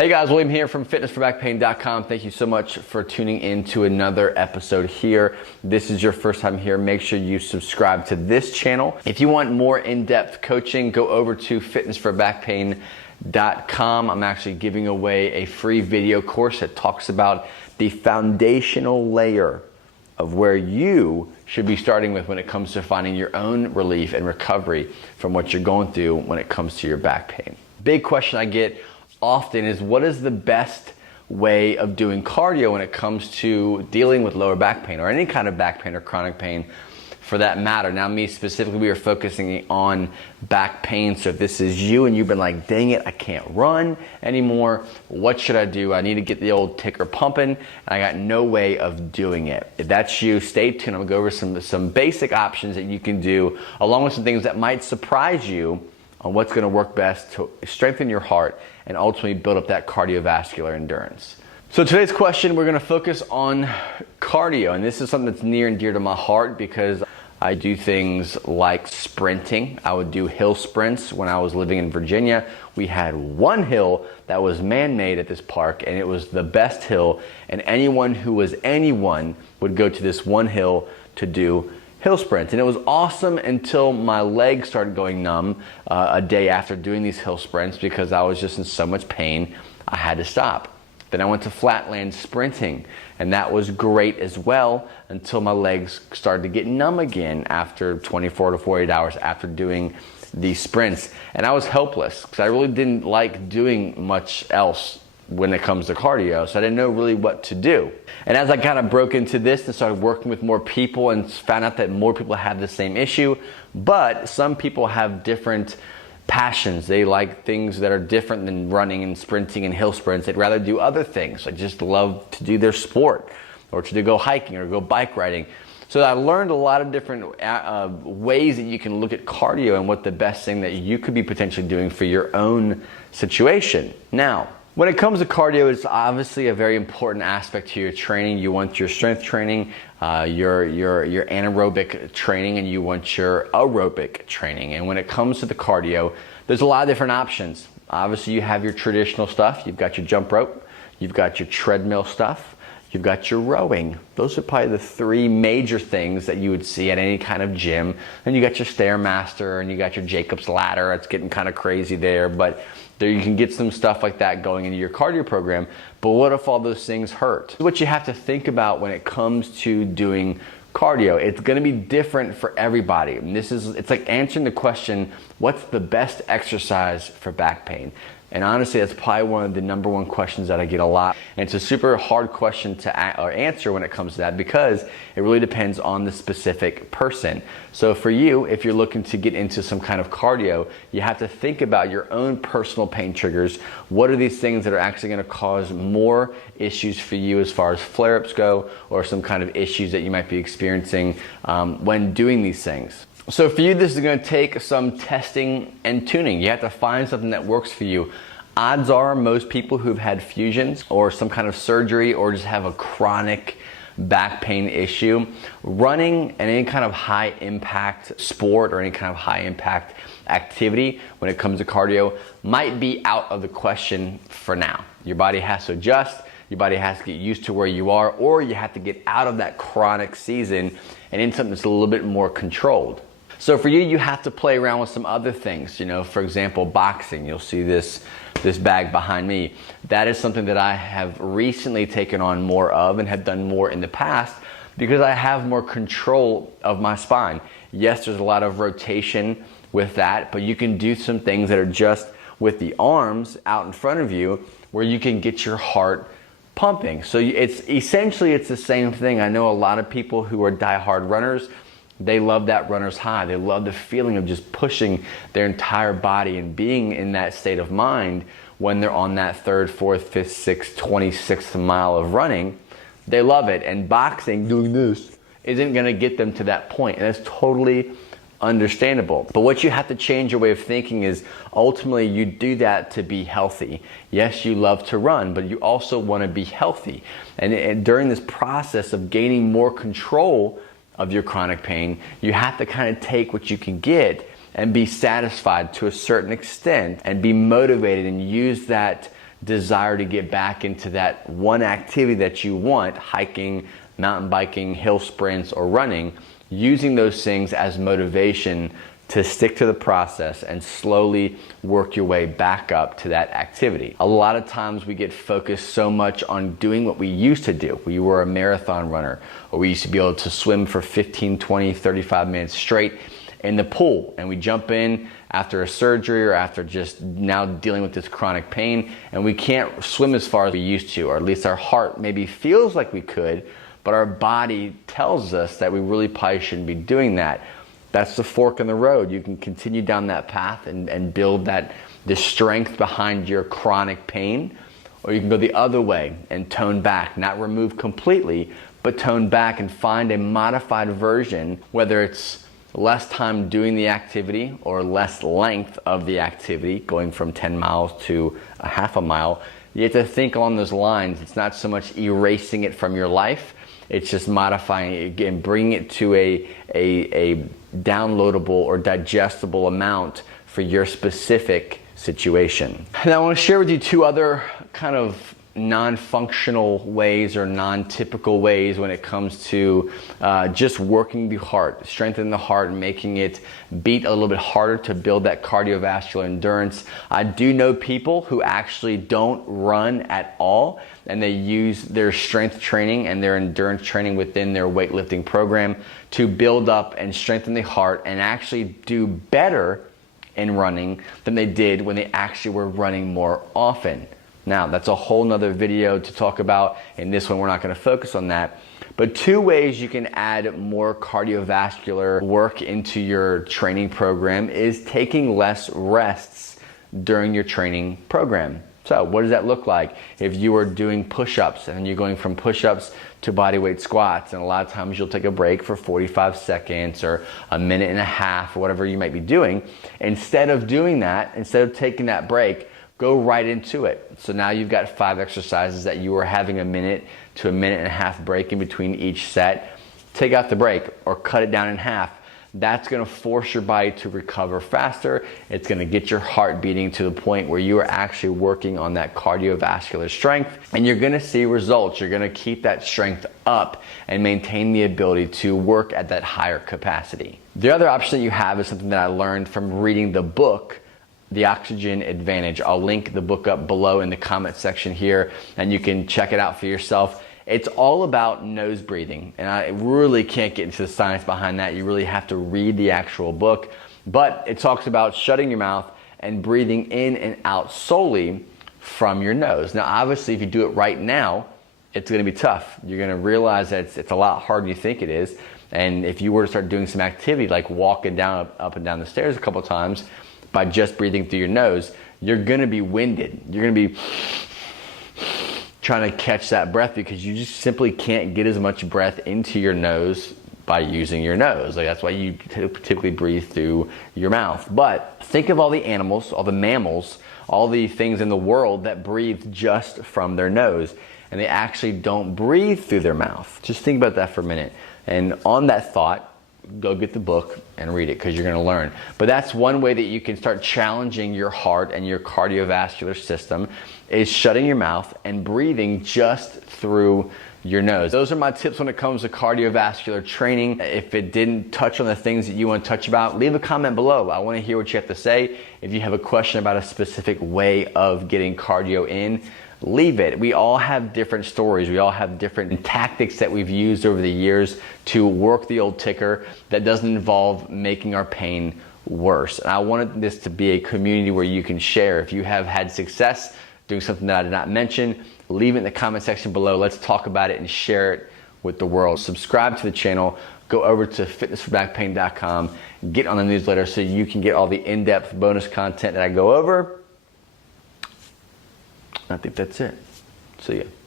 Hey guys, William here from fitnessforbackpain.com. Thank you so much for tuning in to another episode here. This is your first time here. Make sure you subscribe to this channel. If you want more in-depth coaching, go over to fitnessforbackpain.com. I'm actually giving away a free video course that talks about the foundational layer of where you should be starting with when it comes to finding your own relief and recovery from what you're going through when it comes to your back pain. Big question I get often is, what is the best way of doing cardio when it comes to dealing with lower back pain or any kind of back pain or chronic pain for that matter? Now, me specifically, we are focusing on back pain. So if this is you and you've been like, dang it, I can't run anymore, what should I do? I need to get the old ticker pumping and I got no way of doing it. If that's you, stay tuned. I'm gonna go over some basic options that you can do, along with some things that might surprise you on what's gonna work best to strengthen your heart and ultimately build up that cardiovascular endurance. So today's question, we're gonna focus on cardio, and this is something that's near and dear to my heart because I do things like sprinting. I would do hill sprints when I was living in Virginia. We had one hill that was man-made at this park, and it was the best hill, and anyone who was anyone would go to this one hill to do hill sprints. And it was awesome until my legs started going numb a day after doing these hill sprints because I was just in so much pain, I had to stop. Then I went to flatland sprinting, and that was great as well until my legs started to get numb again after 24 to 48 hours after doing these sprints. And I was helpless because I really didn't like doing much else when it comes to cardio, so I didn't know really what to do. And as I kind of broke into this and started working with more people and found out that more people have the same issue, but some people have different passions. They like things that are different than running and sprinting and hill sprints. They'd rather do other things. They just love to do their sport or to go hiking or go bike riding. So I learned a lot of different ways that you can look at cardio and what the best thing that you could be potentially doing for your own situation. Now, when it comes to cardio, it's obviously a very important aspect to your training. You want your strength training, your anaerobic training, and you want your aerobic training. And when it comes to the cardio, there's a lot of different options. Obviously, you have your traditional stuff. You've got your jump rope. You've got your treadmill stuff. You've got your rowing. Those are probably the three major things that you would see at any kind of gym. Then you got your Stairmaster and you got your Jacob's Ladder. It's getting kind of crazy there, but there you can get some stuff like that going into your cardio program. But what if all those things hurt? What you have to think about when it comes to doing cardio, it's gonna be different for everybody. And it's like answering the question, what's the best exercise for back pain? And honestly, that's probably one of the number one questions that I get a lot. And it's a super hard question to answer when it comes to that because it really depends on the specific person. So for you, if you're looking to get into some kind of cardio, you have to think about your own personal pain triggers. What are these things that are actually gonna cause more issues for you as far as flare-ups go, or some kind of issues that you might be experiencing when doing these things? So for you, this is going to take some testing and tuning. You have to find something that works for you. Odds are most people who've had fusions or some kind of surgery or just have a chronic back pain issue, running and any kind of high impact sport or any kind of high impact activity when it comes to cardio might be out of the question for now. Your body has to adjust. Your body has to get used to where you are, or you have to get out of that chronic season and into something that's a little bit more controlled. So for you, you have to play around with some other things. You know, for example, boxing. You'll see this bag behind me. That is something that I have recently taken on more of and have done more in the past because I have more control of my spine. Yes, there's a lot of rotation with that, but you can do some things that are just with the arms out in front of you where you can get your heart pumping. So it's essentially the same thing. I know a lot of people who are diehard runners. They love that runner's high. They love the feeling of just pushing their entire body and being in that state of mind when they're on that 3rd, 4th, 5th, 6th, 26th mile of running. They love it. And boxing, doing this, isn't going to get them to that point. And it's totally understandable. But what you have to change your way of thinking is ultimately you do that to be healthy. Yes, you love to run, but you also want to be healthy. And during this process of gaining more control of your chronic pain, you have to kind of take what you can get and be satisfied to a certain extent and be motivated and use that desire to get back into that one activity that you want, hiking, mountain biking, hill sprints, or running, using those things as motivation to stick to the process and slowly work your way back up to that activity. A lot of times we get focused so much on doing what we used to do. We were a marathon runner, or we used to be able to swim for 15, 20, 35 minutes straight in the pool, and we jump in after a surgery or after just now dealing with this chronic pain, and we can't swim as far as we used to, or at least our heart maybe feels like we could, but our body tells us that we really probably shouldn't be doing that. That's the fork in the road. You can continue down that path and build the strength behind your chronic pain, or you can go the other way and tone back, not remove completely, but tone back and find a modified version, whether it's less time doing the activity or less length of the activity, going from 10 miles to a half a mile. You have to think along those lines. It's not so much erasing it from your life, it's just modifying it again, bringing it to a downloadable or digestible amount for your specific situation. And I want to share with you two other kind of non-functional ways or non-typical ways when it comes to just working the heart, strengthening the heart and making it beat a little bit harder to build that cardiovascular endurance. I do know people who actually don't run at all, and they use their strength training and their endurance training within their weightlifting program to build up and strengthen the heart and actually do better in running than they did when they actually were running more often. Now, that's a whole nother video to talk about. In this one, we're not going to focus on that. But two ways you can add more cardiovascular work into your training program is taking less rests during your training program. So what does that look like? If you are doing push-ups and you're going from push-ups to bodyweight squats, and a lot of times you'll take a break for 45 seconds or a minute and a half or whatever you might be doing, instead of doing that, instead of taking that break, go right into it. So now you've got 5 exercises that you are having a minute to a minute and a half break in between each set. Take out the break or cut it down in half. That's going to force your body to recover faster. It's going to get your heart beating to the point where you are actually working on that cardiovascular strength, and you're going to see results. You're going to keep that strength up and maintain the ability to work at that higher capacity. The other option that you have is something that I learned from reading the book, The Oxygen Advantage. I'll link the book up below in the comment section here, and you can check it out for yourself. It's all about nose breathing, and I really can't get into the science behind that. You really have to read the actual book, but it talks about shutting your mouth and breathing in and out solely from your nose. Now, obviously, if you do it right now, it's going to be tough. You're going to realize that it's a lot harder than you think it is, and if you were to start doing some activity like walking down up and down the stairs a couple times by just breathing through your nose, you're going to be winded. You're going to be trying to catch that breath because you just simply can't get as much breath into your nose by using your nose. Like, that's why you typically breathe through your mouth. But think of all the animals, all the mammals, all the things in the world that breathe just from their nose, and they actually don't breathe through their mouth. Just think about that for a minute. And on that thought, go get the book and read it, because you're going to learn. But that's one way that you can start challenging your heart and your cardiovascular system, is shutting your mouth and breathing just through your nose. Those are my tips when it comes to cardiovascular training. If it didn't touch on the things that you want to touch about, leave a comment below. I want to hear what you have to say. If you have a question about a specific way of getting cardio in, leave it. We all have different stories. We all have different tactics that we've used over the years to work the old ticker that doesn't involve making our pain worse. And I wanted this to be a community where you can share. If you have had success doing something that I did not mention, leave it in the comment section below. Let's talk about it and share it with the world. Subscribe to the channel. Go over to fitnessforbackpain.com. Get on the newsletter so you can get all the in-depth bonus content that I go over. I think that's it. See ya.